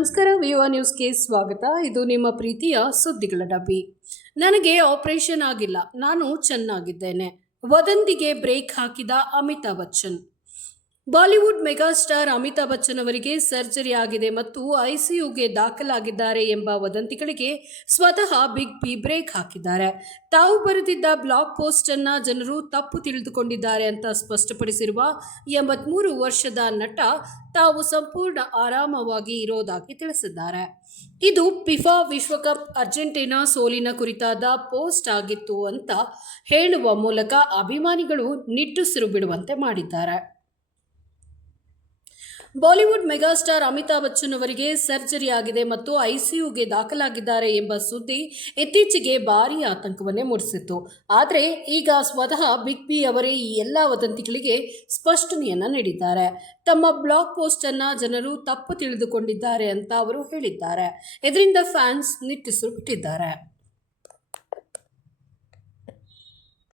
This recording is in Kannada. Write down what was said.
ನಮಸ್ಕಾರ. ವಿವಾ ನ್ಯೂಸ್ಗೆ ಸ್ವಾಗತ. ಇದು ನಿಮ್ಮ ಪ್ರೀತಿಯ ಸುದ್ದಿಗಳ ಡಬ್ಬಿ. ನನಗೆ ಆಪರೇಷನ್ ಆಗಿಲ್ಲ, ನಾನು ಚೆನ್ನಾಗಿದ್ದೇನೆ. ವದಂತಿಗೆ ಬ್ರೇಕ್ ಹಾಕಿದ ಅಮಿತಾಬ್ ಬಚ್ಚನ್. ಬಾಲಿವುಡ್ ಮೆಗಾಸ್ಟಾರ್ ಅಮಿತಾಬ್ ಬಚ್ಚನ್ ಅವರಿಗೆ ಸರ್ಜರಿ ಆಗಿದೆ ಮತ್ತು ಐಸಿಯುಗೆ ದಾಖಲಾಗಿದ್ದಾರೆ ಎಂಬ ವದಂತಿಗಳಿಗೆ ಸ್ವತಃ ಬಿಗ್ ಬಿ ಬ್ರೇಕ್ ಹಾಕಿದ್ದಾರೆ. ತಾವು ಬರೆದಿದ್ದ ಬ್ಲಾಗ್ ಪೋಸ್ಟ್ ಅನ್ನ ಜನರು ತಪ್ಪು ತಿಳಿದುಕೊಂಡಿದ್ದಾರೆ ಅಂತ ಸ್ಪಷ್ಟಪಡಿಸಿರುವ 83 ವರ್ಷದ ನಟ ತಾವು ಸಂಪೂರ್ಣ ಆರಾಮವಾಗಿ ಇರೋದಾಗಿ ತಿಳಿಸಿದ್ದಾರೆ. ಇದು ಫಿಫಾ ವಿಶ್ವಕಪ್ ಅರ್ಜೆಂಟೀನಾ ಸೋಲಿನ ಕುರಿತಾದ ಪೋಸ್ಟ್ ಆಗಿತ್ತು ಅಂತ ಹೇಳುವ ಮೂಲಕ ಅಭಿಮಾನಿಗಳು ನಿಟ್ಟುಸಿರು ಬಿಡುವಂತೆ ಮಾಡಿದ್ದಾರೆ. ಬಾಲಿವುಡ್ ಮೆಗಾಸ್ಟಾರ್ ಅಮಿತಾಬ್ ಬಚ್ಚನ್ ಅವರಿಗೆ ಸರ್ಜರಿ ಆಗಿದೆ ಮತ್ತು ಐಸಿಯುಗೆ ದಾಖಲಾಗಿದ್ದಾರೆ ಎಂಬ ಸುದ್ದಿ ಇತ್ತೀಚೆಗೆ ಭಾರೀ ಆತಂಕವನ್ನೇ ಮೂಡಿಸಿತ್ತು. ಆದರೆ ಈಗ ಸ್ವತಃ ಬಿಗ್ ಬಿ ಅವರೇ ಈ ಎಲ್ಲ ವದಂತಿಗಳಿಗೆ ಸ್ಪಷ್ಟನೆಯನ್ನ ನೀಡಿದ್ದಾರೆ. ತಮ್ಮ ಬ್ಲಾಗ್ ಪೋಸ್ಟ್ ಅನ್ನ ಜನರು ತಪ್ಪು ತಿಳಿದುಕೊಂಡಿದ್ದಾರೆ ಅಂತ ಅವರು ಹೇಳಿದ್ದಾರೆ. ಇದರಿಂದ ಫ್ಯಾನ್ಸ್ ನಿಟ್ಟುಸಿರು ಬಿಟ್ಟಿದ್ದಾರೆ.